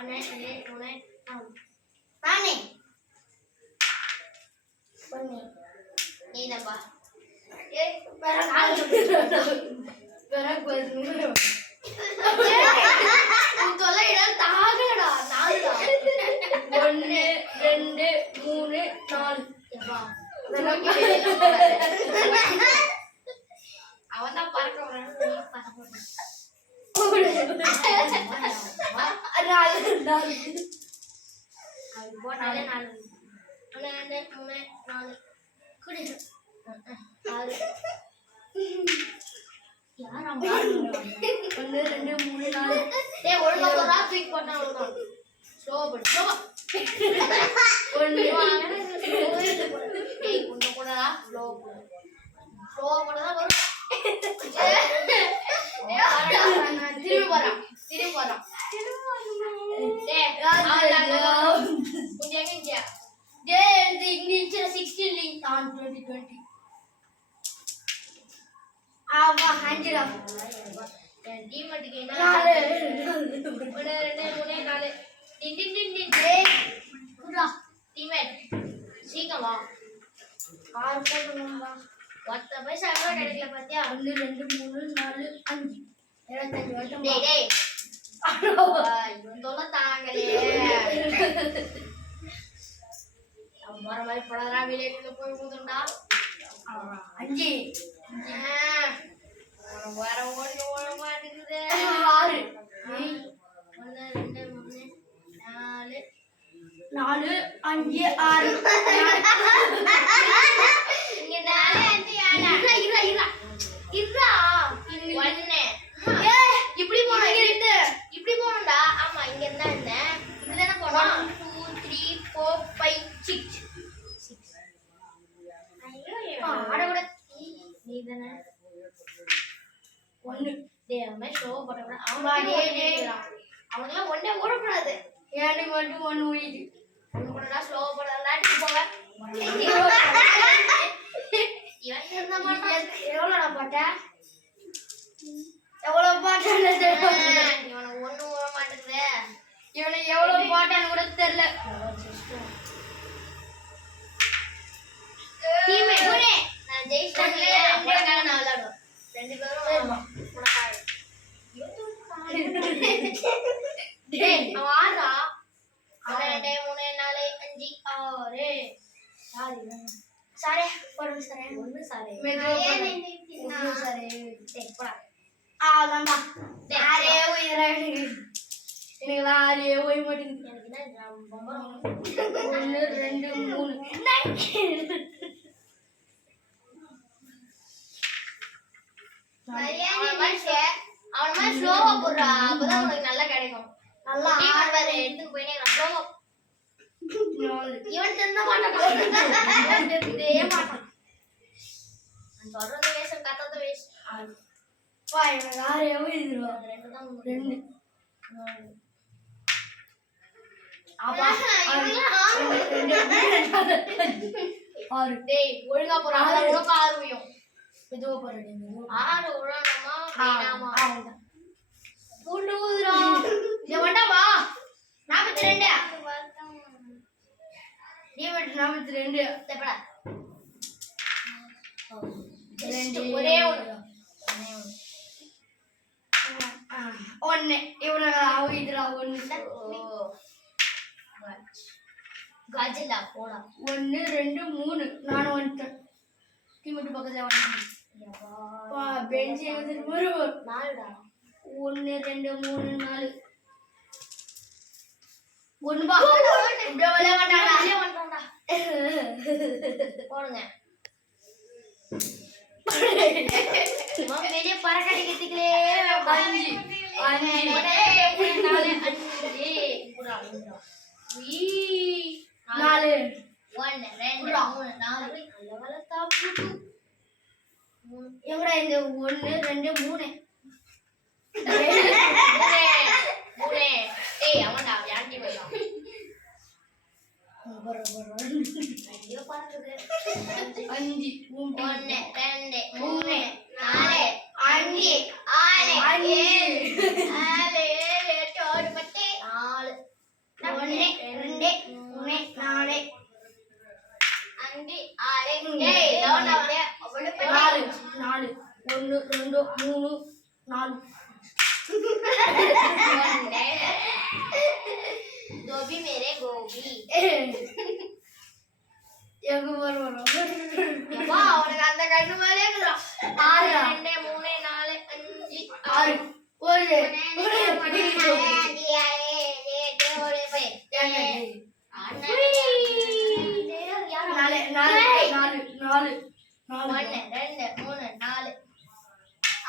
ஒன்று ரெண்டு மூணு நாலு நானே ஒன்று நீ தான்ப்பா தொல்லை இடம் தாகடா நாலுடா 1 2 3 4 அவன் தான் பறக்க போறான்னு போனாலே 4 1 2 3 4 குடி 6 யாரா 1 2 3 4 டேய் ஒழுங்கா போறா தூக்கி போட்டா அவ்வளவுதான் ஸ்லோவா போடு ஸ்லோவா டேய் ஒண்ணு போடா ஸ்லோவா போடு ஸ்லோவா போடா வரும் திரும்பி போறான் டேய் கொஞ்சம் எங்க டேய் இந்த இங்கிலீஷ்ல 16 லிங்க் ஆன் 2020 ஆமா 100 என் டீம்மேட்டுக்கு என்ன 4 1 2 3 4 டின் டின் டின் டின் டேய் குடா டீம்மேட் சீக்கிரம் வா 6 போடுறோம்பா ஒத்த பைசா எவ்வளவு கிடைக்கல பாத்தியா 1 2 3 4 5 25 வட்டம் டேய் டேய் இவன் தொல்லை தாங்கலே அம்மா மாதிரி படறா விளையாட்டுல போய் ஊதுண்டா 5 வேற ஒண்ணு ஓட மாட்டேங்குது 6 1 2 3 4 4 5 6 இங்க 4 5 இருடா ஒண்ணு இப்படி போணும் இப்படி போணும்டா ஆமா இங்க இருந்தா என்ன இப்படிதானே போனோம் 2 3 4 5 6 ஆட கூட நீ தானே 1 டேய் அவன் ஷோ போட கூட அவங்களாம் ஒண்ணே ஓடக்கூடாது எனக்கு மட்டும் 1 உயிது ஒண்ணு போடா ஸ்லோ போட விளையாட்டு போக இவன் இருந்த மாட்டான் எவ்வளோடா போட்டேன் எவ்வளோ போட்டேன்னு தெரியல இவனுக்கு ஒண்ணு ஓட மாட்டேங்குது இவனை எவ்வளோ போட்டான்னு கூட தெரியல டீமே நான் ஜெயிச்சிட்டேன்ல உனக்காக நான் விளையாடுவேன் ரெண்டு பேரும் உனக்காக டேய் அவன் ஆறா 1 2 3 4 5 6 சரி போடுங்க சரி ஒண்ணு சாரே மெதுவா சாரே டேய் போடா அவ்வளோதான்பா ஆரே உயிரா எனக்கு ஆரே உயிர் மாட்டேங்குது எனக்கு என்ன ரொம்ப 1 2 3 அவன் மாதிரி ஸ்லோவா போடுறா அப்பதான் உனக்கு நல்லா கிடைக்கும் நல்லா வேற எடுத்துன்னு போயினே ஸ்லோவா 4 இவன் தின்ன மாட்டான் தின்னே மாட்டான் நான் சொல்றது வேஷம் கத்தது வேஷம் பா எனக்கு ஆரே உயிர்வா ரெண்டு தான் 2 அப்பா 6 டேய் ஒழுங்கா போறா உனக்கு ஆர்வம் மெதுவா போடுறேன் ஆறு உழணுமா வேணாமா அவ்வளோதான் பூண்டு ஊதுறோம் இங்க வண்டாமா 42 நீ மட்டும் 42 தெப்படா ஒரே ஒன்று இவனை இதுடா 1 கஜிலா போடா 1 2 3 நானும் வந்துட்டேன் டீ மட்டும் பக்கத்துல வந்துட்டேன் வா பெஞ்ச் எழுதிட்டு வரும் 4டா 1 2 3 4 1 பா இப்படியே வெளியே வந்தாடா போடுங்க வெளியே பறக்கடிக்கிறதுக்கே 5 4 1 2 3 4 எங்கடா இந்த 1 2 3 ஏய் அவன்டா யார்ட்டி போயிடும் ஐயோ பாருங்க 5 1 2 3 4 5 6 7 8 9 10 4 எனக்கு வரும் எப்பா உனக்கு அந்த கண்ணு மேலே இருக்குடா. 6 2 3 4 5 6 ஒரு நாலு நாலு நாலு நாலு நாலு 1 2 3 4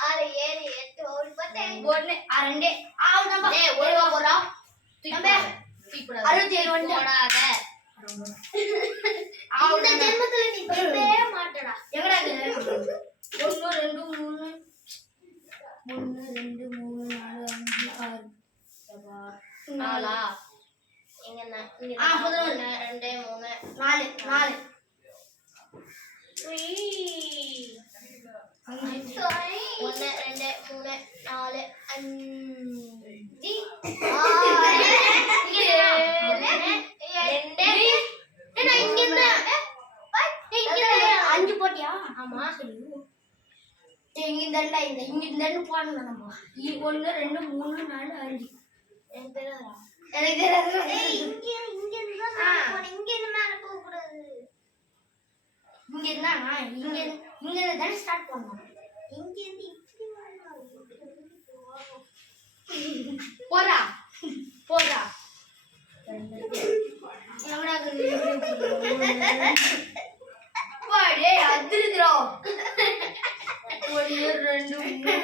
6 7 8 9 ஒன்று ரெண்டு ஆவுதாம்பா டேய் ஒழுங்கா போடா. நம்பே. தூக்கி போடாத. 67 வந்து போடாத. இந்த ஜென்மத்துல நீ பெறவே மாட்டடா. எங்கடா இருக்குது 1 2 3 1 2 3 4 5 6 நாலா எங்க இங்க 1 2 3 4 4 1 2 3 4 5 போட்டியா ஆமா இங்க தண்டா இங்க தண்டு போடணும் நம்ம 1 2 3 4 5 எனக்கு தெரியாதுடா. எனக்கு தெரியாது இங்க இருந்து மேல போக கூடாது. இங்க இருந்தா இங்க தானே ஸ்டார்ட் பண்ணணும் இங்க இருந்து இப்படி வரணும். போடா போடா எங்கடா பாடே அதிருதுறோ 1 2 3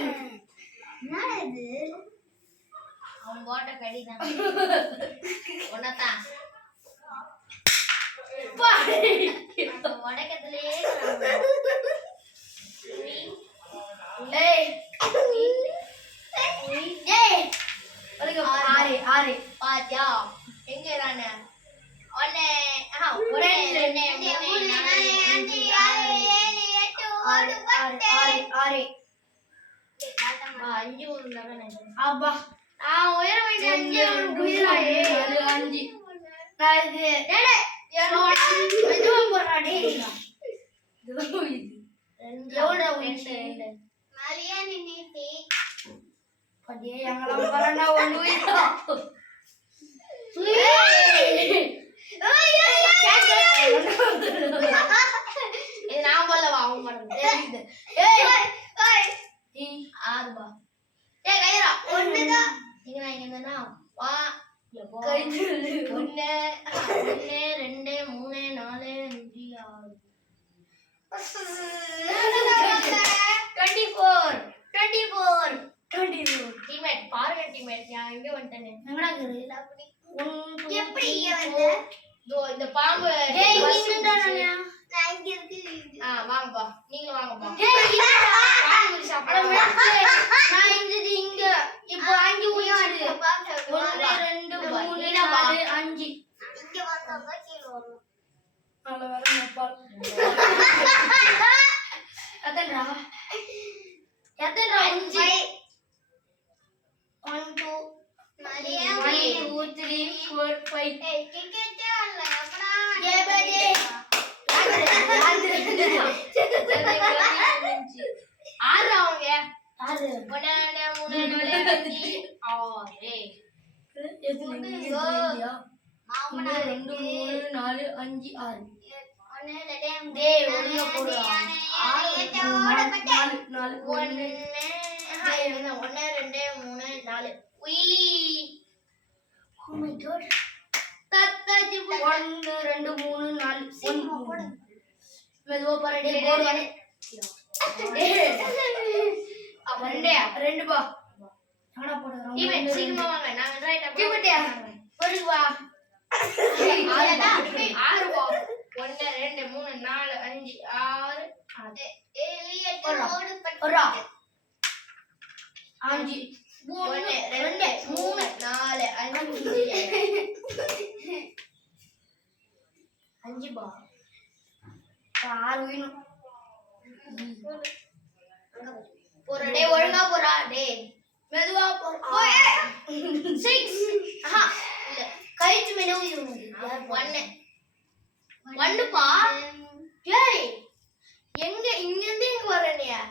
என்னடா இது? அவன் போட்ட கடிதான். உன்னதான். பாடே வடக்கத்திலே ஏய் ஏய் அதுக்கு 6 6 பாத்தியா எங்க ரானே 1 1 2 3 4 5 6 7 8 9 10 5 1 அப்பா நான் உயர வேண்டிய 5 உயிராயே 5 நான் இது மெதுவா போறாடி எவ்வளோ ரெண்டு மலையா நின்னுட்டே படியே எங்கெல்லாம் வரண்டா ஒன்று உயிரா இது நான் போலவா அவன் பண்ணுறது ஏய் 6 பா ஏய் கையரா ஒண்ணுதான் இங்க என்னன்னா வா எப்போ கை 1 2 3 4 5 6 24 24 24 டீம்மேட் பாருங்க டீம்மேட் நான் எங்க வந்துட்டேனே எங்கடா இருக்குது எப்படி இங்க வந்த தோ இந்த பாம்பு ஏய் இங்க நின்றா நான் இங்க இருக்கு வாங்கப்பா நீங்களும் வாங்கப்பா ஏய் பாம்பு சாப்பிட நான் இங்க இங்க இப்போ அங்க ஊயிடுது 1 2 3 4 5 இங்க வந்தாங்க கீழ வரும் நல்ல வேலை நப்பால் எத்தனைடா 5 1 2 மலையா 1 2 3 4 5 ஏய் கிக்கெட்டே வரல அப்படா ஏ பஜே ஆறு அவங்க 6 1 2 3 4 5 6 1 2 3 4 5 6 1 டேய் ஒழுங்கா போடுடா 4 4 1 2 3 4 உய் oh my god தத்தாஜி 1 2 3 4 1 மெதுவா பாரு டேய் போடு ரெண்டு பா எங்கடா போடுறோம் டீம் சீக்கிரமா வாங்க நான் ரைட் டீம் ஒரு வா 6 பா 1 2 3 4 5 6 ஒரு 5 1 2 3 4 5 பா 6 வேணும் போறா டேய் ஒழுங்கா போறா டேய் மெதுவா போ 6 ஆஹா இல்ல கைட்டு மெதுவா இது 1 1 பா டேய் எங்க இங்க இருந்து எங்க வரனியா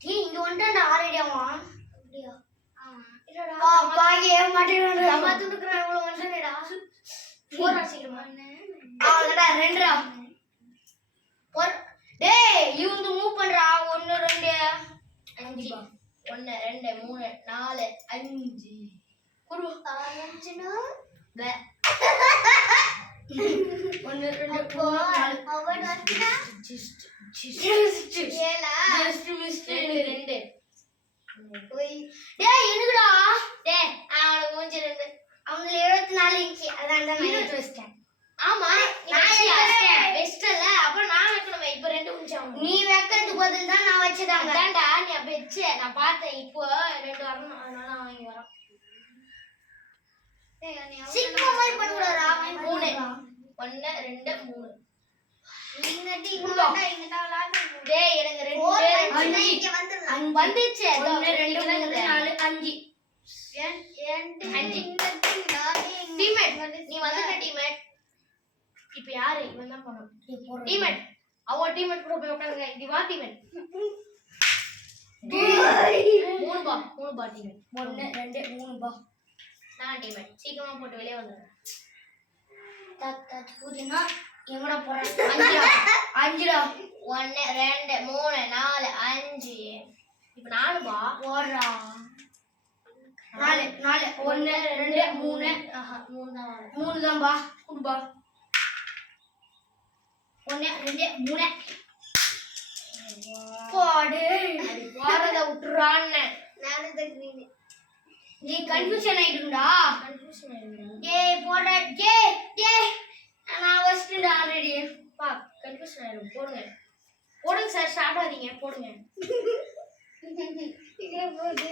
டேய் இங்க வந்துட்டா ஆறேடியாமா அப்படியா ஆமா இல்லடா பா பாயே மாட்டேங்கற நம்ம துக்குறேன் இவ்வளவு வந்துடா போறா சீக்கிரமா அவங்கடா ரெண்டுடா டேய் இவங்க மூவ் பண்றா 1 2 5 1 2 3 4 5 குடு 5னா 1 2 4 அவன் வந்தா ஏலா ஜஸ்ட் மிஸ்டேக் 2 டேய் என்னடா டேய் அவனுக்கு மூஞ்சி 2 அவங்க 74 இன்ச் அதான் நான் 20 வச்சிட்டேன் ஆமா நான் வெஸ்டல்ல அப்ப நான் வைக்கணும் இப்ப 2 மூஞ்சி ஆகும் நீ வைக்கிறதுக்கு பதில் தான் நான் வச்சதாங்க அதான்டா நீ அப்ப வெச்ச நான் பார்த்தேன் இப்போ 2 வரணும் அதனால நான் வாங்கி வரேன் சீக்கிரம் மாதிரி பண்ணுடா 3 1 2 3 நீங்க டேய் எனக்கு 2 இங்க வந்துறலாம் வந்துச்சு 1 2 3 4 5 டீமேட் நீ வந்துட்ட டீமேட் இப்போ யாரு இவன் தான் பண்ணணும் டீமேட் அவன் டீமேட் கூட போய் உட்காருங்க இது வா டீமேட் 3 பா டீமேட் 1 2 3 பா நான் டீமேட் சீக்கிரமா போட்டு வெளிய வந்துடுறேன் தட் புதினா எங்கடா போறேன் 5டா 1 2 3 4 5 இப்போ 4 பா போறா 4 1 2 3 ஆஹா 3 தான் 3 தான் பா குடு பா 1 2 3 போடு வாரத விட்டுறான்னு நானே தக்னீனே நீ கன்ஃபியூஷன் ஆயிடுடா கன்ஃபியூஷன் ஆயிடுடா டேய் போடா டேய் நான் வச்சிட்டேன் ஆல்ரெடி பா கன்ஃபியூஷன் ஆயிடும் போடுங்க சார் ஸ்டார்ட் ஆதீங்க போடுங்க இங்க போடு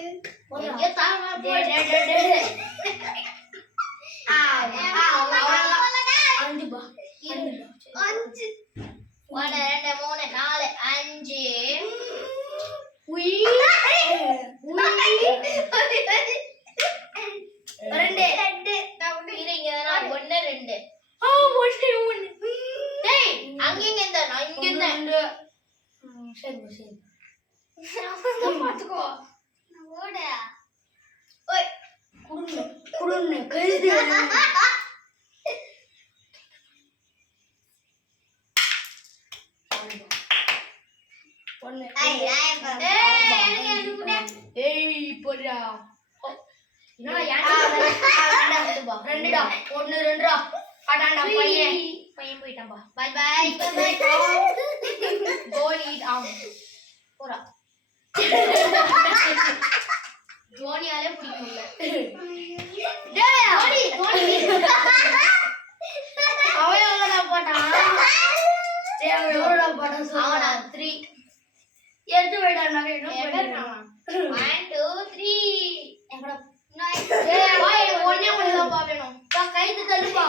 ஐயோ தாவா டேய் அஞ்சு பா 5 1 2 3 4 5 உய் இருங்க நான் 1 2 ஆ ஒண்ணு டேய் அங்க எங்க இருந்த நான் இங்க இருந்தேன் சரி பாத்துக்கோ ஓட ஓய் குடுன்னு கழுது ஒண்ணு ஏய் போடா என்னடா ரெண்டுடா 1 2டா அடாடா பையன் போயிட்டான் பா பை பை கோ ஈட் போடா தோனியாலே பிடிக்கும்ல டேய் அவன் எவ்வளோடா போட்டான் டேய் அவன் எவ்வளோடா போட்டான் அவனா சொல்லுடா 3 எடுத்து வைடா நான் என்ன எங்க பண்ணுறேன் 1 2 3 எங்கடா டேய் வா எனக்கு ஒண்ணே ஒண்ணு தான் பா வேணும் கைத்து தள்ளுப்பா